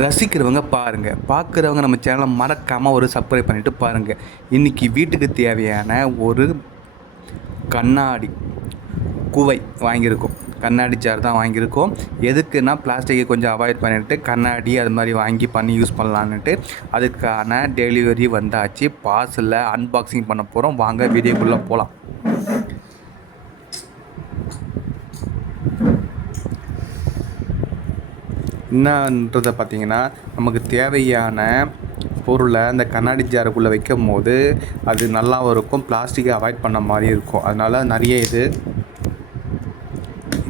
ரசிக்கிறவங்க பாருங்கள், பார்க்குறவங்க நம்ம சேனலை மறக்காமல் ஒரு சப்ஸ்கிரைப் பண்ணிவிட்டு பாருங்கள். இன்றைக்கி வீட்டுக்கு தேவையான ஒரு கண்ணாடி குவை வாங்கியிருக்கோம். கண்ணாடி ஜார் தான் வாங்கியிருக்கோம். எதுக்குன்னா பிளாஸ்டிக்கை கொஞ்சம் அவாய்ட் பண்ணிவிட்டு கண்ணாடி அது மாதிரி வாங்கி பண்ணி யூஸ் பண்ணலான்ட்டு அதுக்கான டெலிவரி வந்தாச்சு. பார்சலில் அன்பாக்சிங் பண்ண போகிறோம். வாங்க வீடியோக்குள்ளே போகலாம். என்னன்றதை பார்த்திங்கன்னா, நமக்கு தேவையான பொருளை அந்த கண்ணாடி ஜாருக்குள்ளே வைக்கும் போது அது நல்லாவும் இருக்கும், பிளாஸ்டிக்கை அவாய்ட் பண்ண மாதிரி இருக்கும். அதனால் நிறைய இது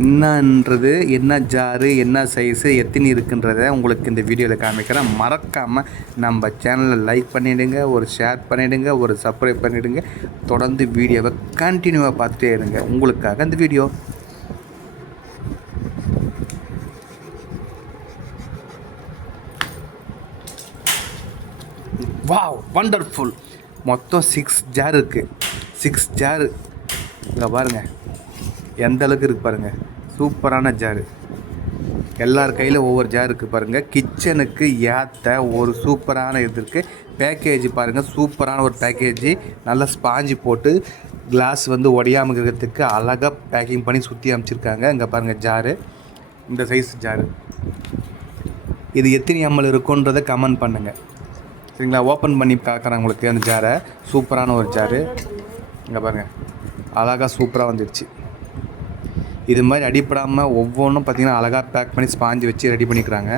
என்னன்றது, என்ன ஜாரு, என்ன சைஸு, எத்தனை இருக்குன்றதை உங்களுக்கு இந்த வீடியோவில் காமிக்கிறேன். மறக்காமல் நம்ம சேனலை லைக் பண்ணிவிடுங்க, ஒரு ஷேர் பண்ணிவிடுங்க, ஒரு சப்ஸ்கிரைப் பண்ணிவிடுங்க. தொடர்ந்து வீடியோவை கண்டினியூவாக பார்த்துட்டே இருங்க. உங்களுக்காக இந்த வீடியோ. Wow, wonderful. மொத்தம் 6 ஜார் இருக்குது. 6 ஜாரு இங்கே பாருங்கள், எந்த அளவுக்கு இருக்குது பாருங்கள். சூப்பரான ஜாரு. எல்லார் கையில் ஒவ்வொரு ஜார் இருக்குது பாருங்கள். கிச்சனுக்கு ஏற்ற ஒரு சூப்பரான இது இருக்குது. பேக்கேஜ் பாருங்கள், சூப்பரான ஒரு பேக்கேஜி. நல்லா ஸ்பாஞ்சு போட்டு கிளாஸ் வந்து உடையாமல் இருக்கிறதுக்கு அழகாக பேக்கிங் பண்ணி சுற்றி அமைச்சிருக்காங்க. இங்கே பாருங்கள் ஜாரு, இந்த சைஸ் ஜாரு. இது எத்தனை எம்எல் இருக்குன்றதை கமெண்ட் பண்ணுங்கள், சரிங்களா? ஓப்பன் பண்ணி பார்க்குறேன் உங்களுக்கு அந்த ஜாரை. சூப்பரான ஒரு ஜாரு. இங்கே பாருங்கள், அழகாக சூப்பராக வந்துடுச்சு. இது மாதிரி அடிப்படாமல் ஒவ்வொன்றும் பார்த்திங்கன்னா அழகாக பேக் பண்ணி ஸ்பாஞ்சு வச்சு ரெடி பண்ணிக்கிறாங்க.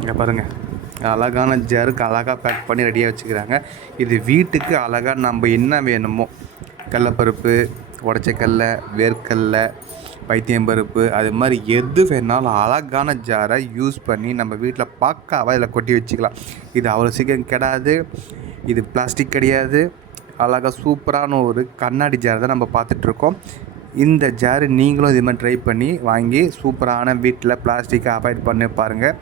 இங்கே பாருங்கள், அழகான ஜாருக்கு அழகாக பேக் பண்ணி ரெடியாக வச்சுக்கிறாங்க. இது வீட்டுக்கு அழகாக நம்ம என்ன வேணுமோ, கடலப்பருப்பு, உடச்சக்கல்ல, வேர்க்கடலை, பைத்தியம்பருப்பு, அது மாதிரி எது வேணாலும் அழகான ஜாரை யூஸ் பண்ணி நம்ம வீட்டில் பக்காவாக இதில் கொட்டி வச்சுக்கலாம். இது அவ்வளோ சீக்கிரம் கெடாது. இது பிளாஸ்டிக் கிடையாது. அழகாக சூப்பரான ஒரு கண்ணாடி ஜார் தான் நம்ம பார்த்துட்ருக்கோம். இந்த ஜாரு நீங்களும் இது மாதிரி ட்ரை பண்ணி வாங்கி சூப்பரான வீட்டில் பிளாஸ்டிக்கை அவாய்ட் பண்ணி பாருங்கள்.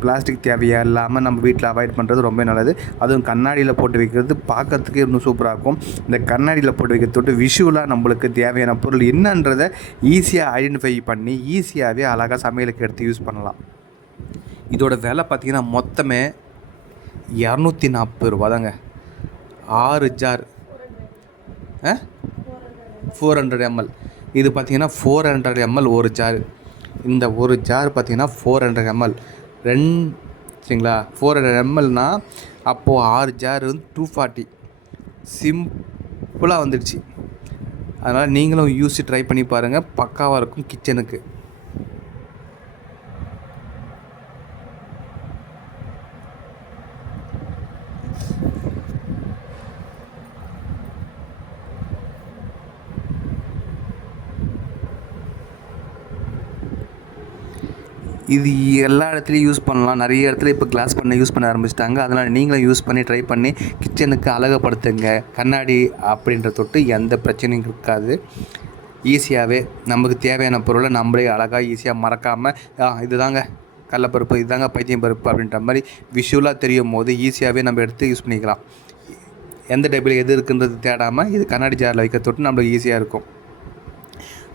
பிளாஸ்டிக் தேவையா இல்லாமல் நம்ம வீட்டில் அவாய்ட் பண்ணுறது ரொம்ப நல்லது. அதுவும் கண்ணாடியில் போட்டு வைக்கிறது பார்க்கறதுக்கு இன்னும் சூப்பராக இருக்கும். இந்த கண்ணாடியில் போட்டு வைக்கிறதோட்டு விஷுவலாக நம்மளுக்கு தேவையான பொருள் என்னன்றதை ஈஸியாக ஐடென்டிஃபை பண்ணி ஈஸியாகவே அழகாக சமையலுக்கு எடுத்து யூஸ் பண்ணலாம். இதோட விலை பார்த்திங்கன்னா மொத்தமே 240 ரூபா தாங்க. 6 ஜார் 400 ml. இது பார்த்திங்கன்னா 400 ml ஒரு ஜார். இந்த ஒரு ஜார் பார்த்திங்கன்னா 400 ml சரிங்களா? 400 mlனால் அப்போது 6 ஜார் வந்து 240. சிம்பிளாக வந்துடுச்சு. அதனால் நீங்களும் யூஸ் ட்ரை பண்ணி பாருங்கள், பக்காவாக இருக்கும் கிச்சனுக்கு. இது எல்லா இடத்துலையும் யூஸ் பண்ணலாம். நிறைய இடத்துல இப்போ கிளாஸ் பண்ண யூஸ் பண்ண ஆரம்பிச்சிட்டாங்க. அதனால் நீங்களும் யூஸ் பண்ணி ட்ரை பண்ணி கிச்சனுக்கு அழகுப்படுத்துங்க. கண்ணாடி அப்படின்ற தொட்டு எந்த பிரச்சனையும் இருக்காது. ஈஸியாகவே நமக்கு தேவையான பொருளை நம்மளே அழகாக ஈஸியாக மறக்காமல் இது தாங்க கடலப்பருப்பு, இது தாங்க பைத்தியம் பருப்பு அப்படின்ற மாதிரி விஷுவலாக தெரியும் போது ஈஸியாகவே நம்ம எடுத்து யூஸ் பண்ணிக்கலாம். எந்த டேபிள் எது இருக்குன்றது தேடாமல் இது கண்ணாடி ஜாரில் வைக்க தொட்டு நம்மளுக்கு ஈஸியாக இருக்கும்.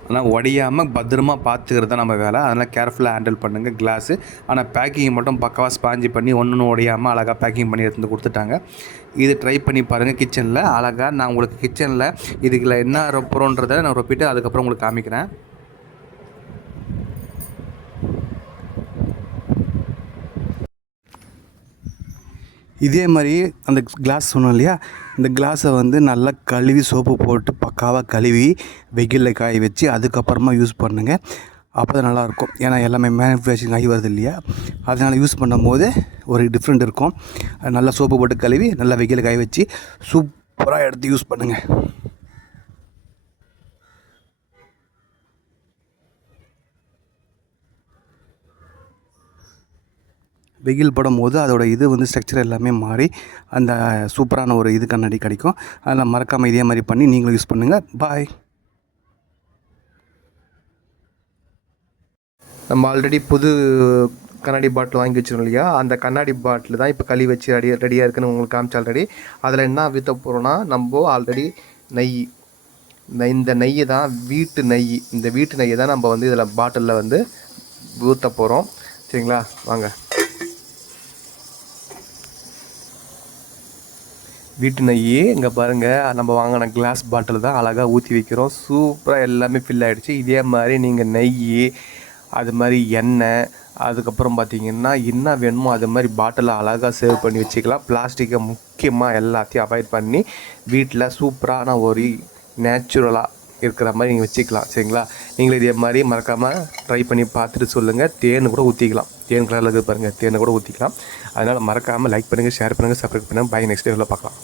ஆனால் உடையாமல் பத்திரமா பார்த்துக்கிறது தான் நம்ம வேலை. அதனால் கேர்ஃபுல்லாக ஹேண்டில் பண்ணுங்கள் கிளாஸு. ஆனால் பேக்கிங் மட்டும் பக்காவாக ஸ்பாஞ்சு பண்ணி ஒன்று உடையாமல் அழகாக பேக்கிங் பண்ணி எடுத்து கொடுத்துட்டாங்க. இது ட்ரை பண்ணி பாருங்கள் கிச்சனில் அழகாக. நான் உங்களுக்கு கிச்சனில் இதுக்குள்ள என்ன ரொப்புறோன்றதை நான் ரொப்பிட்டு அதுக்கப்புறம் உங்களுக்கு காமிக்கிறேன். இதே மாதிரி அந்த கிளாஸ் சொன்னோம் இல்லையா, இந்த கிளாஸை வந்து நல்லா கழுவி சோப்பு போட்டு பக்காவாக கழுவி வெயிலில் காய வச்சு அதுக்கப்புறமா யூஸ் பண்ணுங்கள். அப்போ தான் நல்லாயிருக்கும். ஏன்னா எல்லாமே மேனுஃபேக்சரிங் ஆகி வருது இல்லையா, அதனால் யூஸ் பண்ணும் போது ஒரு டிஃப்ரெண்ட் இருக்கும். நல்லா சோப்பு போட்டு கழுவி நல்லா வெயிலில் காய வச்சு சூப்பராக எடுத்து யூஸ் பண்ணுங்கள். வெயில் படும்போது அதோட இது வந்து ஸ்ட்ரக்சர் எல்லாமே மாறி அந்த சூப்பரான ஒரு இது கண்ணாடி கிடைக்கும். அதில் மறக்காமல் இதே மாதிரி பண்ணி நீங்களும் யூஸ் பண்ணுங்கள். பாய். நம்ம ஆல்ரெடி புது கண்ணாடி பாட்டில் வாங்கி வச்சிருக்கோம் இல்லையா, அந்த கண்ணாடி பாட்டில் தான் இப்போ களி வச்சு ரெடியாக இருக்குன்னு உங்களுக்கு காமிச்சு ஆல்ரெடி. அதில் என்ன விற்ற போகிறோன்னா, நம்ம ஆல்ரெடி நெய், இந்த நெய்யை தான் வீட்டு நெய், இந்த வீட்டு நெய்யை தான் நம்ம வந்து இதில் பாட்டிலில் வந்து ஊற்ற போகிறோம். சரிங்களா? வாங்க. வீட்டு நெய் இங்கே பாருங்கள், நம்ம வாங்கின கிளாஸ் பாட்டில் தான் அழகாக ஊற்றி வைக்கிறோம். சூப்பராக எல்லாமே ஃபில் ஆகிடுச்சு. இதே மாதிரி நீங்கள் நெய், அது மாதிரி எண்ணெய், அதுக்கப்புறம் பார்த்திங்கன்னா என்ன வேணுமோ அது மாதிரி பாட்டிலை அழகாக சேவ் பண்ணி வச்சுக்கலாம். பிளாஸ்டிக்கை முக்கியமாக எல்லாத்தையும் அவாய்ட் பண்ணி வீட்டில் சூப்பரான ஒரு நேச்சுரலாக இருக்கிற மாதிரி நீங்கள் வச்சுக்கலாம். சரிங்களா? நீங்களும் இதே மாதிரி மறக்காமல் ட்ரை பண்ணி பார்த்துட்டு சொல்லுங்கள். தேன் கூட ஊற்றிக்கலாம். தேன் கலரில் இருக்குது பாருங்கள், தேனை கூட ஊற்றிக்கலாம். அதனால் மறக்காமல் லைக் பண்ணுங்கள், ஷேர் பண்ணுங்கள், சப்ஸ்கிரைப் பண்ணுங்கள். பை. நெக்ஸ்ட் வீடியோவில் பார்க்கலாம்.